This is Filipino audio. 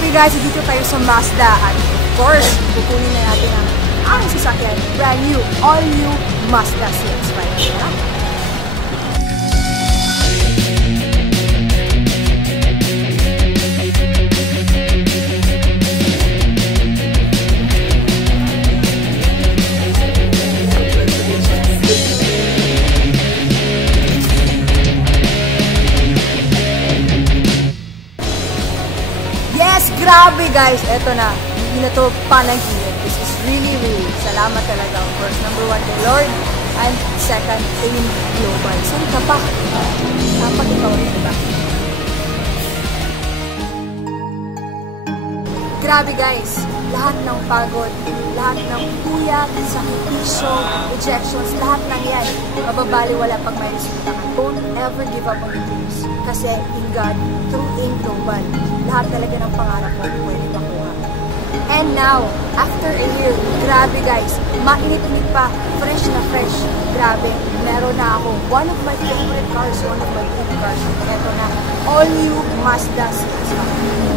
Grabe guys, dito tayo sa Mazda at of course, kukunin na natin ang sasakyan. Brand new, all new Mazda CX-5. Grabe guys, eto na. Hindi na to panaginip. This is really, salamat talaga. Of course, number 1 kay Lord and second, AIM Global. Saan ka pa? Dapat ikaw rin ba? Grabe guys, lahat ng pagod, lahat ng puyat, sakripisyo, rejections, lahat ng yan, mababaliwala pag may resulta ka. Don't ever give up on your dreams. Kasi in God, through AIM Global, lahat talaga ng pangarap mo pwede makuha. And now, after a year, grabe guys, mainit-init pa, fresh na fresh. Grabe, meron na ako. One of my favorite cars, one of my dream cars. Ito na, all new Mazda CX-5.